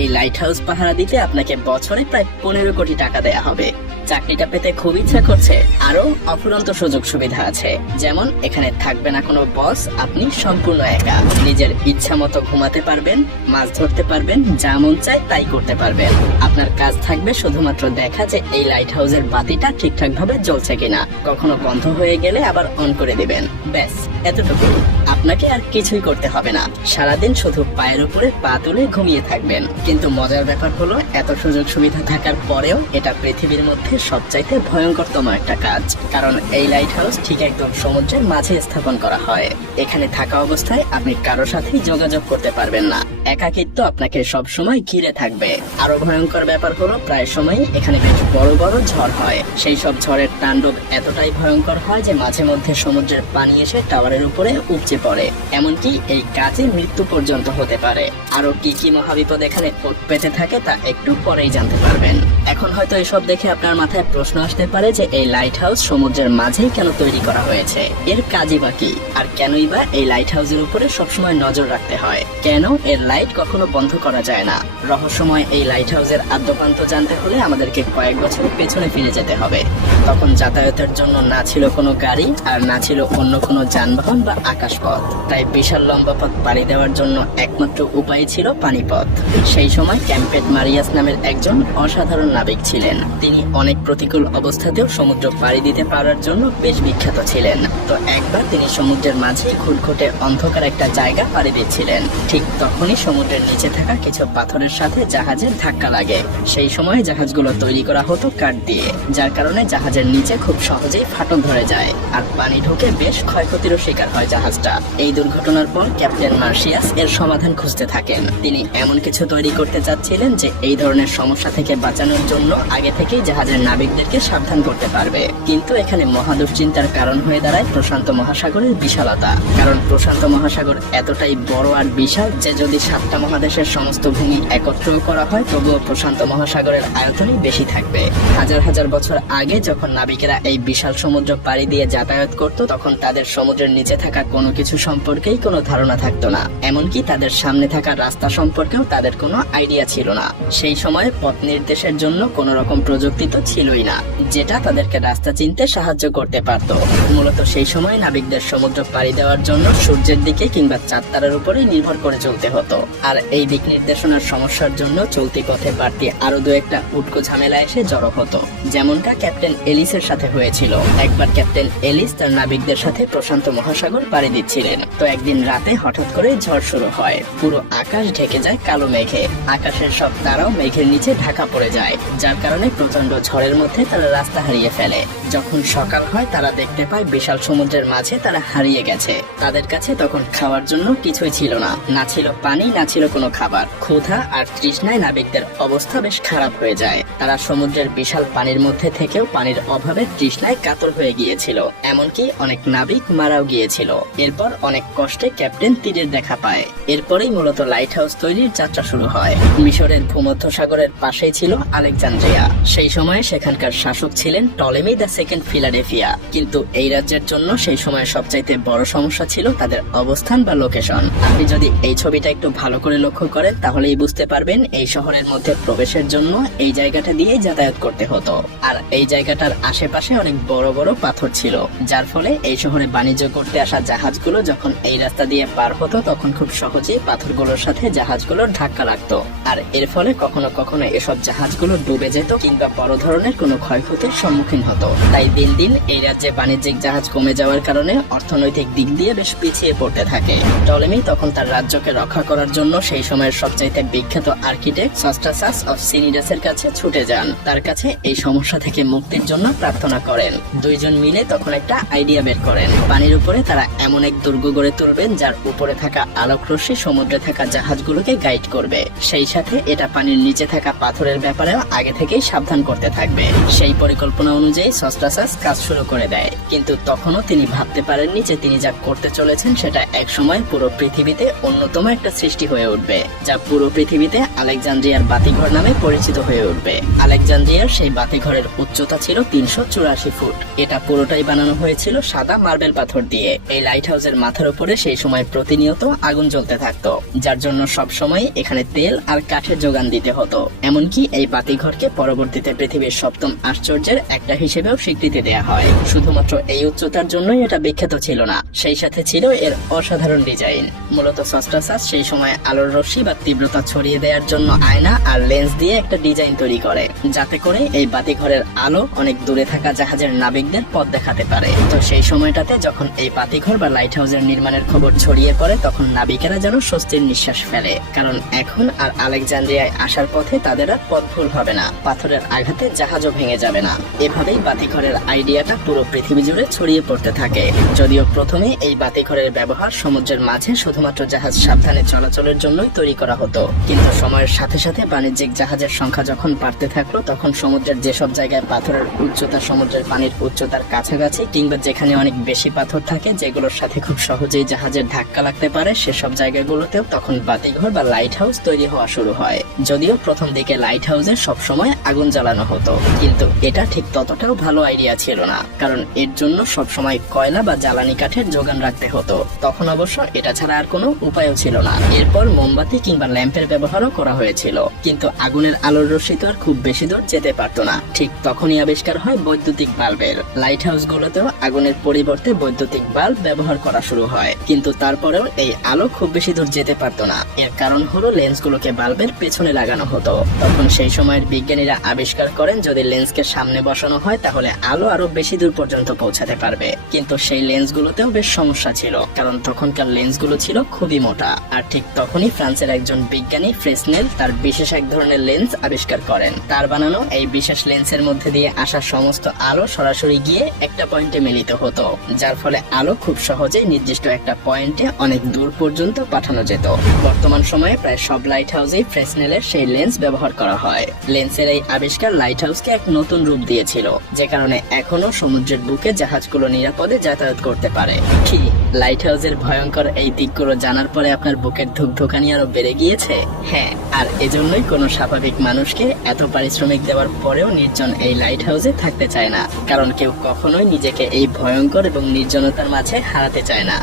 এই light house পাহারা দিতে আপনাকে বছরে প্রায় 15 কোটি টাকা দেয়া হবে। চাকরিটা পেতে খুব ইচ্ছা করছে? আরো অফুরন্ত সুযোগ সুবিধা আছে, যেমন এখানে থাকবে না কোনো বস, আপনি সম্পূর্ণ একা। নিজের ইচ্ছা মতো ঘুমাতে পারবেন, মাছ ধরতে পারবেন, যা মন চায় তাই করতে পারবেন। আপনার কাজ থাকবে শুধুমাত্র দেখা যে এই লাইট হাউসের বাতিটা ঠিকঠাক ভাবে জ্বলছে কিনা, কখনো বন্ধ হয়ে গেলে আবার অন করে দিবেন। ব্যাস, এতটুকু। আপনাকে আর কিছুই করতে হবে না, সারাদিন শুধু পায়ের উপরে পা তুলে ঘুমিয়ে থাকবেন। কিন্তু মজার ব্যাপার হলো, এত সুযোগ সুবিধা থাকার পরেও এটা পৃথিবীর মধ্যে সবচাইতে ভয়ঙ্করতম একটা কাজ। কারণ এই লাইট হাউস ঠিক একদম সমুদ্রের মাঝে স্থাপন করা হয়। এখানে থাকা অবস্থায় আপনি কারো সাথেই যোগাযোগ করতে পারবেন না, একাকিত্ব আপনাকে সবসময় ঘিরে থাকবে। আরো ভয়ঙ্কর ব্যাপার হলো, প্রায় সময় এখানে বেশ বড় বড় ঝড় হয়। সেই সব ঝড়ের তাণ্ডব এতটাই ভয়ঙ্কর হয় যে মাঝে মধ্যে সমুদ্রের পানি এসে টাওয়ারের উপরে উপচে পড়ে, এমনকি এই কাজে মৃত্যু পর্যন্ত হতে পারে। আরো কি কি মহাবিপদ এখানে পেতে থাকে তা একটু পরেই জানতে পারবেন। এখন হয়তো এসব দেখে আপনার মাথায় প্রশ্ন আসতে পারে যে এই লাইট হাউস সমুদ্রের মাঝেই কেন তৈরি করা হয়েছে, এর কাজই বা কি, আর কেনই বা এই লাইট হাউসের উপরে সবসময় নজর রাখতে হয়, কেন এর লাইট কখনো বন্ধ করা যায় না। রহস্যময় এই লাইট হাউসের আদ্যপান্ত জানতে হলে আমাদেরকে কয়েক বছর পেছনে ফিরে যেতে হবে। তখন যাতায়াতের জন্য না ছিল কোনো গাড়ি, আর না ছিল অন্য কোনো যানবাহন বা আকাশপথ। তাই বিশাল লম্বা পথ পাড়ি দেওয়ার জন্য একমাত্র উপায় ছিল পানিপথ। সেই সময় ক্যাম্পেট মারিয়াস নামের একজন অসাধারণ নাবিক ছিলেন। তিনি অনেক প্রতিকূল অবস্থাতেও সমুদ্র পাড়ি দিতে পারার জন্য বেশ বিখ্যাত ছিলেন। তো একবার তিনি সমুদ্রের মাঝে ঘুটঘুটে অন্ধকার একটা জায়গা পাড়ি দিচ্ছিলেন। ঠিক তখনই সমুদ্রের নিচে থাকা কিছু পাথরের সাথে জাহাজের ধাক্কা লাগে। সেই সময় জাহাজগুলো তৈরি করা হতো কাঠ দিয়ে, যার কারণে জাহাজের নিচে খুব সহজেই ফাটল ধরে যায়, আর পানি ঢুকে বেশ ক্ষয়ক্ষতিরও শিকার হয় জাহাজটা। এই দুর্ঘটনার পর ক্যাপ্টেন মার্শিয়াস এর সমাধান খুঁজতে থাকেন। তিনি এমন কিছু তৈরি করতে চাচ্ছিলেন যে এই ধরনের সমস্যা থেকে বাঁচানোর জন্য আগে থেকেই জাহাজের নাবিকদেরকে সাবধান করতে পারবে। কিন্তু এখানে মহা দুশ্চিন্তার কারণ হয়ে দাঁড়ায় প্রশান্ত মহাসাগরের বিশালতা। কারণ প্রশান্ত মহাসাগর এতটাই বড় আর বিশাল যে যদি 7টা মহাদেশের সমস্ত ভূমি একত্র করা হয় তবুও প্রশান্ত মহাসাগরের আয়তনই বেশি থাকবে। হাজার হাজার বছর আগে যখন নাবিকেরা এই বিশাল সমুদ্র পাড়ি দিয়ে যাতায়াত করত, তখন তাদের সমুদ্রের নিচে থাকা কোনো কিছু সম্পর্কেই কোনো ধারণা থাকতো না, এমনকি তাদের সামনে থাকা রাস্তা সম্পর্কেও তাদের কোনো আইডিয়া ছিল না। সেই সময় পথ নির্দেশের জন্য কোনো রকম প্রযুক্তি তো ছিলই না, যেটা তাদেরকে রাস্তা চিনতে সাহায্য করতে পারত। মূলত সেই সময় নাবিকদের সমুদ্র পাড়ি দেওয়ার জন্য সূর্যের দিকে কিংবা চাঁদ তারার উপরে নির্ভর করে চলতে হতো। আর এই দিক নির্দেশনার সমস্যার জন্য চলতি পথে বাড়তি আরো দু একটা উটকো ঝামেলা এসে জড়ো হতো, যেমনটা ক্যাপ্টেন এলিসের সাথে হয়েছিল। একবার ক্যাপ্টেন এলিস তার নাবিকদের সাথে প্রশান্ত মহাসাগর পাড়ি দিচ্ছিলেন। তো একদিন রাতে হঠাৎ করে ঝড় শুরু হয়, পুরো আকাশ ঢেকে যায় কালো মেঘে। আকাশের সব তারাও মেঘের নিচে ঢাকা পড়ে যায়, যার কারণে প্রচন্ড ঝড়ের মধ্যে তারা রাস্তা হারিয়ে ফেলে। যখন সকাল হয় তারা দেখতে পায় বিশাল সমুদ্রের মাঝে তারা হারিয়ে গেছে। তাদের কাছে তখন খাওয়ার জন্য কিছুই ছিল না, না ছিল পানি, না ছিল কোনো খাবার। ক্ষুধা আর তৃষ্ণায় নাবিকদের অবস্থা বেশ খারাপ হয়ে যায়। তারা সমুদ্রের বিশাল পানির মধ্যে থেকেও পানির অভাবে তৃষ্ণায় কাতর হয়ে গিয়েছিল, এমনকি অনেক নাবিক মারাও গিয়েছিল। এরপর অনেক কষ্টে ক্যাপ্টেন তীরের দেখা পায়। এরপরেই মূলত লাইট হাউস তৈরির যাত্রা শুরু হয়। মিশরের ভূমধ্যসাগরের পাশেই ছিল আলেকজান্দ্রিয়া। সেই সময়ে সেখানকার শাসক ছিলেন টলেমি দ্য সেকেন্ড ফিলাডেলফিয়া। কিন্তু এই রাজ্যের জন্য সেই সময় সবচাইতে বড় সমস্যা ছিল তাদের অবস্থান বা লোকেশন। আপনি যদি এই ছবিটা একটু ভালো করে লক্ষ্য করেন তাহলেই বুঝতে পারবেন এই শহরের মধ্যে প্রবেশের জন্য এই জায়গাটা দিয়েই যাতায়াত করতে হতো। আর এই জায়গাটার আশেপাশে অনেক বড় বড় পাথর ছিল, যার ফলে এই শহরে বাণিজ্য করতে আসা জাহাজগুলো যখন এই রাস্তা দিয়ে পার হতো তখন খুব সহজেই পাথরগুলোর সাথে জাহাজগুলোর ধাক্কা লাগতো। আর এর ফলে কখনো কখনো এসব জাহাজগুলো ডুবে যেত কিংবা বড় ধরনের কোনো ক্ষয়ক্ষতির সম্মুখীন হতো। তাই দিন দিন এই রাজ্যে বাণিজ্যিক জাহাজ কমে যাওয়ার কারণে অর্থনৈতিক দিক দিয়ে বেশ পিছিয়ে পড়তে থাকে। টলেমি তখন তার রাজ্যকে রক্ষা করার জন্য সেই সময়ের সবচাইতে বিখ্যাত আর্কিটেক্ট সস্টাসাস অফ সিনিডাসের কাছে ছুটে যান। তার কাছে এই সমস্যা থেকে মুক্তির জন্য প্রার্থনা করেন। দুইজন মিলে তখন একটা আইডিয়া বের করেন। পানির উপরে তারা এমন এক দুর্গ গড়ে তুলবেন যার উপরে থাকা আলোক রশ্মি সমুদ্রে থাকা জাহাজগুলোকে গাইড করবে। সেই সাথে এটা পানির নিচে থাকা পাথরের ব্যাপারেও আগে থেকেই সাবধান করতে থাকবে। সেই পরিকল্পনা অনুযায়ী সস্ট্রাসাস কাজ শুরু করে দেয়, কিন্তু তখনও তিনি ভাবতে পারেননি যে তিনি যা করতে চলেছেন সেটা একসময় পুরো পৃথিবীতে অন্যতম একটা সৃষ্টি হয়ে উঠবে, যা পুরো পৃথিবীতে আলেকজান্দ্রিয়ার বাতিঘর নামে পরিচিত হয়ে উঠবে। আলেকজান্দ্রিয়ার সেই বাতিঘরের উচ্চতা ছিল 384 ফুট। এটা পুরোটাই বানানো হয়েছিল সাদা মার্বেল পাথর দিয়ে। এই লাইট হাউসের মাথার উপরে সেই সময় প্রতিনিয়ত আগুন জ্বলতে থাকতো, যার জন্য সব সময় এখানে তেল আর কাঠের যোগান দিতে হতো। এমনকি এই বাতিঘরকে পরবর্তীতে পৃথিবীর সপ্তম আশ্চর্যের একটা হিসেবেও স্বীকৃতি দেয়া হয়। শুধুমাত্র এই উচ্চতার জন্যই এটা বিখ্যাত ছিল না, সেই সাথে ছিল এর অসাধারণ ডিজাইন। মূলত সস্ট্রাসাস সেই সময় আলোর রশ্মি বা তীব্রতা ছড়িয়ে দেওয়ার জন্য আয়না আর লেন্স দিয়ে একটা ডিজাইন তৈরি করে, যাতে করে এই বাতিঘরের আলো অনেক দূরে থাকা জাহাজের নাবিকদের পথ দেখাতে পারে। তো সেই সময়টাতে যখন এই বাতিঘর বা লাইট হাউসের নির্মাণের খবর ছড়িয়ে পড়ে, তখন নাবিকেরা যেন স্বস্তির নিঃশ্বাস ফেলে, কারণ এখন আর আলেকজান্দ্রিয়ায় আসার পথে তাদের আর পথ ভুল হবে না, পাথরের আঘাতে জাহাজও ভেঙে যাবে না। এভাবেই বাতিঘরের আইডিয়াটা পুরো পৃথিবী জুড়ে ছড়িয়ে পড়তে থাকে। যদিও প্রথমে এই বাতিঘরের ব্যবহার সমুদ্রের মাঝে শুধুমাত্র জাহাজ সাবধানে চলাচলের জন্যই তৈরি করা হতো, কিন্তু সময়ের সাথে সাথে বাণিজ্যিক জাহাজের সংখ্যা যখন বাড়তে থাকলো, তখন সমুদ্রের যেসব জায়গায় পাথরের উচ্চতা সমুদ্রের পানির উচ্চতার কাছাকাছি কিংবা যেখানে অনেক বেশি পাথর থাকে যেগুলোর সাথে খুব সহজেই জাহাজের ধাক্কা লাগতে পারে, সেসব জায়গাগুলোতেও তখন বাতিঘর বা লাইট হাউস তৈরি হওয়া শুরু হয়। যদিও প্রথম দিকে লাইট হাউসে সবসময় আগুন জ্বালানো হতো, কিন্তু এটা ঠিক ততটাও ভালো আইডিয়া ছিল না, কারণ এর জন্য সবসময় কয়লা বা জ্বালানি কাঠের যোগান রাখতে হতো। তখন অবশ্য এটা ছাড়া আর কোনো উপায়ও ছিল না। এরপর মোমবাতি কিংবা ল্যাম্পের ব্যবহারও করা হয়েছিল, কিন্তু আগুনের আলোর রশ্মি তো আর খুব বেশি দূর যেতে পারতো না। ঠিক তখনই আবিষ্কার হয় বৈদ্যুতিক বাল্বের। লাইট হাউস গুলোতেও আগুনের পরিবর্তে বৈদ্যুতিক বাল্ব ব্যবহার করা শুরু হয়, কিন্তু তারপরেও এই আলো খুব বেশি দূর যেতে পারতো না। এর কারণ হলো লেন্সগুলোকে বাল্বের পেছনে লাগানো হতো। তখন সেই সময়ের বিজ্ঞানীরা আবিষ্কার করেন যদি লেন্সকে সামনে বসানো হয় তাহলে আলো আরো বেশি দূর পর্যন্ত পৌঁছাতে পারবে। কিন্তু সেই লেন্সগুলোতেও বেশ সমস্যা ছিল, কারণ তখনকার লেন্সগুলো ছিল খুবই মোটা। আর ঠিক তখনই ফ্রান্সের একজন বিজ্ঞানী ফ্রেসনেল তার বিশেষ এক ধরনের লেন্স আবিষ্কার করেন। তার বানানো এই বিশেষ লেন্সের মধ্যে দিয়ে আসা সমস্ত আলো সরাসরি গিয়ে একটা পয়েন্টে মিলিত হতো, যার ফলে আলো খুব সহজেই নির্দিষ্ট একটা পয়েন্টে অনেক দূর পর্যন্ত পাঠানো যেত। বর্তমান সময়ে প্রায় সব লাইট হাউসেই ফ্রেসনেলের সেই লেন্স ব্যবহার করা হয়। লেন্সের এই আবিষ্কার লাইট হাউসকে এক নতুন রূপ দিয়েছিল, যে কারণে এখনো সমুদ্রের বুকে জাহাজগুলো নিরাপদে যাতায়াত করতে পারে। কি লাইট হাউসের ভয়ঙ্কর এই দিকগুলো জানার পরে আপনার বুকের ধুকধুকানি আরো বেড়ে গিয়েছে? হ্যাঁ, আর এজন্যই কোনো স্বাভাবিক মানুষকে এত পারিশ্রমিক দেওয়ার পরেও নির্জন এই লাইট হাউসে থাকতে চায় না, কারণ কেউ কখনোই নিজেকে এই ভয়ঙ্কর এবং নির্জনতার মাঝে হারাতে চায় না।